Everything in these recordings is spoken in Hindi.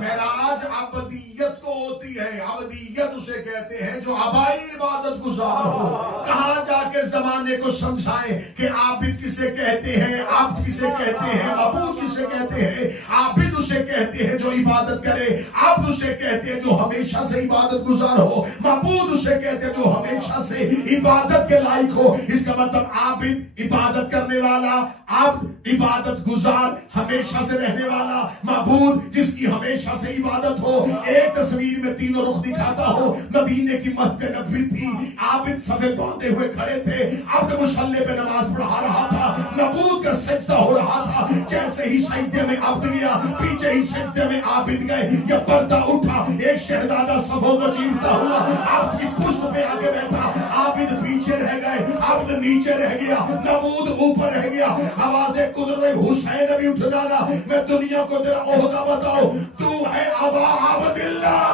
मेराज अबदियत को होती है। अबदियत उसे कहते हैं जो आबाई इबादत गुजार हो। कहां जाके जमाने को समझाएं कि आबिद किसे कहते हैं, आब्द किसे कहते हैं, मबूद किसे कहते हैं। आबिद उसे कहते हैं जो इबादत करे, आब्द उसे कहते हैं जो हमेशा से इबादत गुजार हो, मबूद उसे कहते हैं जो हमेशा से इबादत के लायक हो। इसका मतलब आबिद इबादत करने वाला, आब्द इबादत गुजार हमेशा से रहने वाला, मबूद जिसकी हमेशा से इबादत हो। एक तस्वीर में तीनों रुख दिखाता हो। मदीने की मस्जिद नबवी थी, आबिद सफे बांधे हुए खड़े थे, आब्द मुसल्ले पे नमाज पढ़ा रहा था, मबूद का सजदा हो रहा था। जैसे ही सजदे में आबिद गया, पीछे ही सजदे में आबिद गए। यह पर्दा उठा, एक शहजादा सफों को चीरता हुआ आबिद की पुश्त पे आके बैठा। आबिद पीछे रह गए, आबिद नीचे रह गया, मबूद ऊपर रह गया। आवाजें कुदरत हुसैन अभी उठना ना, मैं दुनिया को तेरा ओहदा बताओ, तू है अबा अब्दिल्लाह।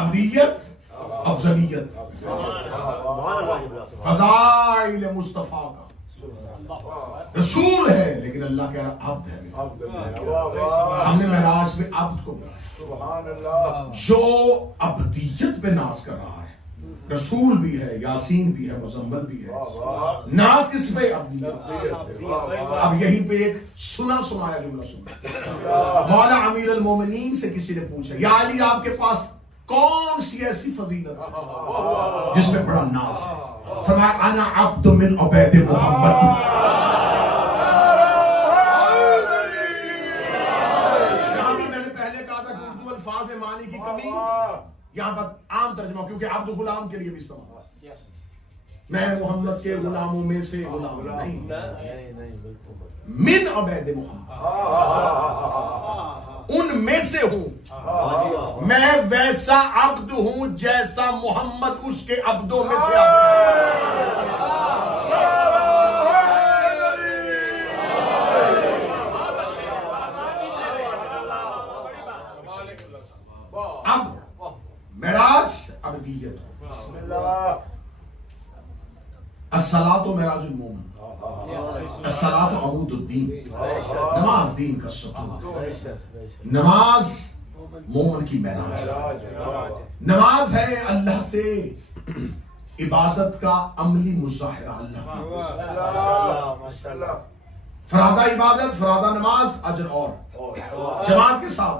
अब्दियत, अफजलियत, फज़ाइल मुस्तफा का रसूल है, लेकिन अल्लाह का अब्द है। हमने मेराज में अब्द को बुलाया जो अब्दियत पे नाज कर रहा है। रसूल भी है, यासीन भी है, मुजम्मल भी है। नाज किस पे? अब्दियत। अब यहीं पे एक सुना सुनाया जुमला सुना। मौला अमीर अल मोमिनीन से किसी ने पूछा, या अली आपके पास कौन सी ऐसी फजीलत है जिसमें बड़ा नाज है? फरमाया अना अब्द मिन उबैद मोहम्मद। यहां भी मैंने पहले कहा था कि उर्दू अल्फाज में मानी की कमी, यहां पर आम तर्जुमा, क्योंकि अब्द गुलाम के लिए भी इस्तेमाल। मैं मोहम्मद के गुलामों में से गुलाम नहीं, मिन उबैद मोहम्मद, उनमें से हूं। मैं वैसा अब्द हूं जैसा मोहम्मद उसके अब्दों में से अब मेराज अब्दियत, अस्सलातु मेराजुल मोमिन, अस्सलातु अमूदुद्दीन, नमाज दीन का सुतून। नमाज मोमिन की मेराज, नमाज है अल्लाह से इबादत का अमली मुजाहिरा। अल्लाह फरादा इबादत, फरादा नमाज, अजर और जमात के साथ।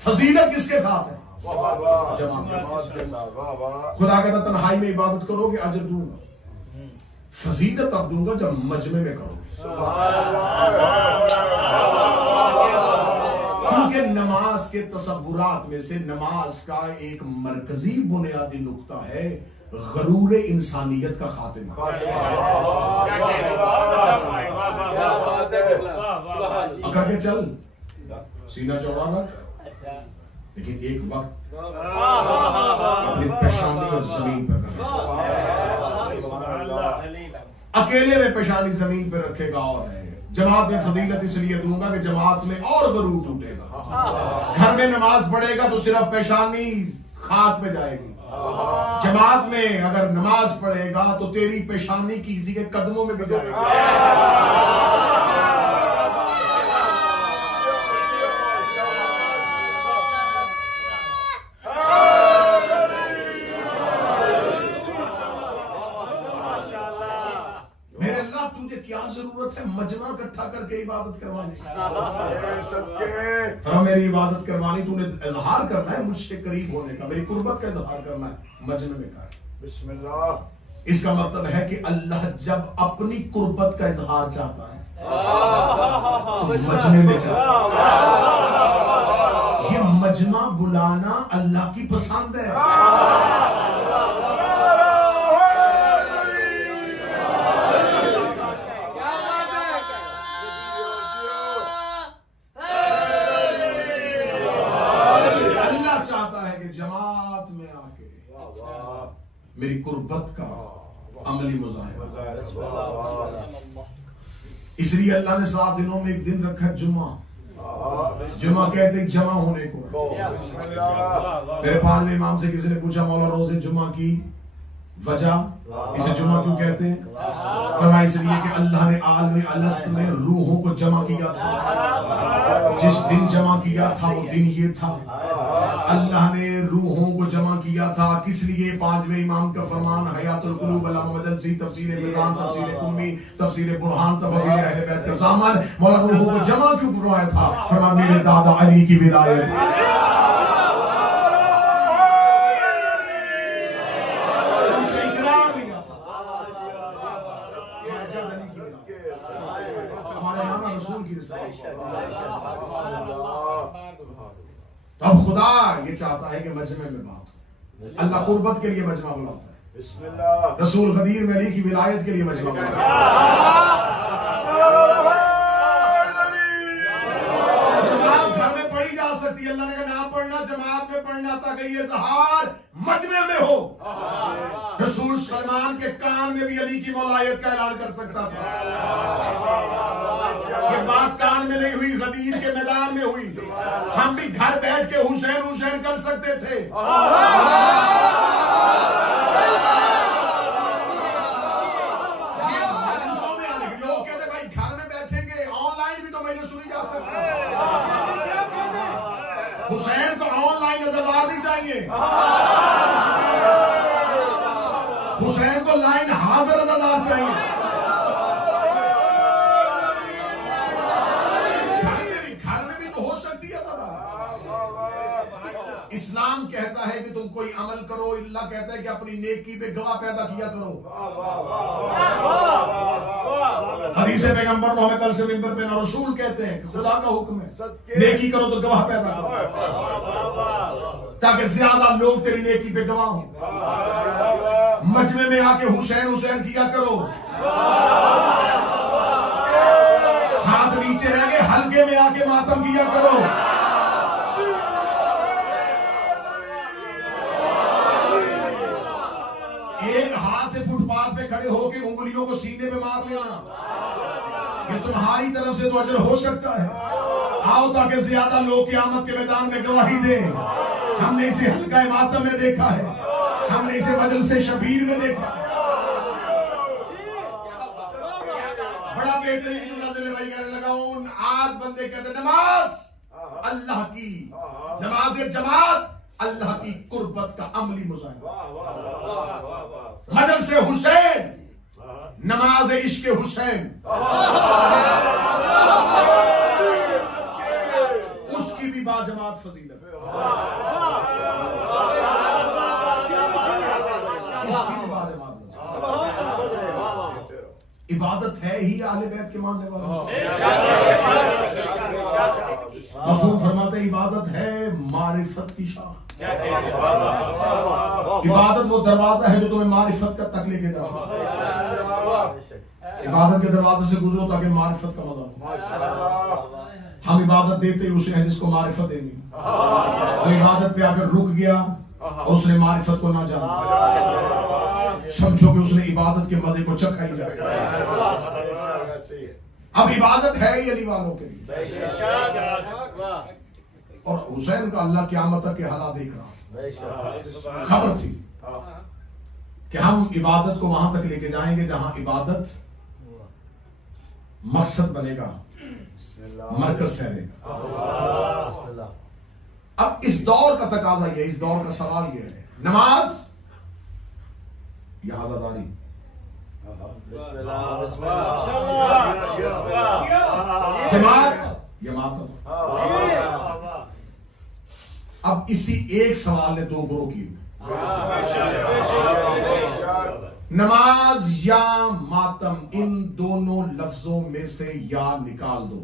फजीलत किसके साथ है? जमात के साथ। खुदा कहता तन्हाई में इबादत करोगे अजर दूंगा, फजीलत अब दूंगा जब मजमे में करोगे। क्योंकि नमाज के तसव्वुरात में से नमाज का एक मरकजी बुनियादी नुक्ता है गरूर इंसानियत का खात्मा। अकड़ के चल, सीना चौड़ा रख, लेकिन एक वक्त अपनी पेशानी और जमीन पर अकेले में पेशानी जमीन पर रखेगा। और है जमात में फजीलत इसलिए दूंगा कि जमात में और गरूर टूटेगा। घर में नमाज पढ़ेगा तो सिर्फ पेशानी खात में जाएगी। जमात में अगर नमाज पढ़ेगा तो तेरी पेशानी किसी के कदमों में भी जाएगी। जरूरत है मजमा इकट्ठा करके इबादत करवानी। मेरी इबादत करवानी, तूने इजहार करना है मुझसे करीब होने का, मेरी कुर्बत का इजहार करना है, मजमे में कर बिस्मिल्लाह। इसका मतलब है कि अल्लाह जब अपनी कुर्बत का इजहार चाहता है तो मजमे में चाहता है। ये मजमा बुलाना अल्लाह की पसंद है। मेरी कुर्बत का अमली मुजाहिरा। इसलिए अल्लाह ने 7 दिनों में एक दिन रखा जुम्मा। जुम्मा कहते जमा होने को। मेरे पास में इमाम से किसी ने पूछा मौला रोजे जुम्मा की वजह, इसे जुम्मा क्यों कहते हैं? फरमाया इसलिए कि अल्लाह ने आलम अलस्त में रूहों को जमा किया था। जिस दिन जमा किया था वो दिन ये था, अल्लाह ने रूहों को जमा किया था। किस लिए? 5वें इमाम का फरमान हयातुल कुलूब अला मुदल्लसी, तफसीर मिज़ान, तफसीर कुम्मी, तफसीर बुरहान, तफसीर अहले बैत का सामान। मौला रूहों को जमा क्यों करवाया था? फरमाया मेरे दादा अली की विलायत। तो अब खुदा ये चाहता है कि मजमे में बात हो। अल्लाह कुर्बत के लिए मजमा बुलाता है। रसूल गदीर में अली की विलायत के लिए मजमा बुलाता है। घर में पढ़ी जा सकती है, अल्लाह ने कहा ना पढ़ना, जमात में पढ़ना, ताकि ये इज़हार मजमे में हो। रसूल सलमान के कान में भी अली की मौलायत का ऐलान कर सकता था। ये बात कान में नहीं हुई, गदीर के मैदान में हुई। हम भी घर बैठ के हुसैन हुसैन कर सकते थे। लोग कहते भाई घर में बैठेंगे, ऑनलाइन भी तो मैंने सुनी जा सकती है। हुसैन को ऑनलाइन नजर नहीं चाहिए, हुसैन को लाइन हाजिर नजर चाहिए। इस्लाम कहता है कि तुम कोई अमल करो, अल्लाह कहता है कि अपनी नेकी पे गवाह पैदा किया करो। हदीस पैगंबर मोहम्मद कल से मिंबर पे ना रसूल कहते हैं कि खुदा का हुक्म है नेकी करो तो गवाह पैदा करो, ताकि ज्यादा लोग तेरी नेकी पे गवाह हों। मजमे में आके हुसैन हुसैन किया करो। हाथ नीचे रह गए, हल्के में आके मातम किया करो। एक हाथ से फुटपाथ पे खड़े होकर उंगलियों को सीने पे मार लेना, ये तुम्हारी तरफ से तो अजर हो सकता है। आओ ताकि ज्यादा लोग क़यामत के मैदान में गवाही दें। हमने इसे हल्का मातम में देखा है, हमने इसे मजलिस शबीर में देखा है। बड़ा बेहतरीन जुमला भाई कहने लगा, उन आज बंदे कहते नमाज अल्लाह की, नमाज जमात अल्लाह की कुर्बत का अमली मुजाहिरा। मजलिस हुसैन नमाज इश्क हुसैन, उसकी भी बाजमात फजीलत, उसकी भी बाजमात। इबादत है ही आले बैत के मानने वालों। रसूल फरमाते इबादत है मारिफत की शाख। इबादत वो दरवाजा है जो तुम्हें मारिफत का तक लेके जाता है। इबादत के दरवाजे से गुजरो ताकि मारिफत का मजा। हम इबादत देते उसे है जिसको मारिफत देनी। तो इबादत पे आकर रुक गया और उसने मारिफत को ना जाना, समझो कि उसने इबादत के मजे को चखा ही नहीं। अब इबादत है ही अली वालों के लिए। और हुसैन का अल्लाह क़यामत के हालात देख रहा। खबर थी कि हम इबादत को वहां तक लेके जाएंगे जहां इबादत मकसद बनेगा, मरकज ठहरेगा। अब इस दौर का तकाजा यह, इस दौर का सवाल यह है, नमाज या आजादारी? जमात या मातम? अब इसी एक सवाल ने दो ग्रोह किए, नमाज या मातम, इन दोनों लफ्जों में से या निकाल दो।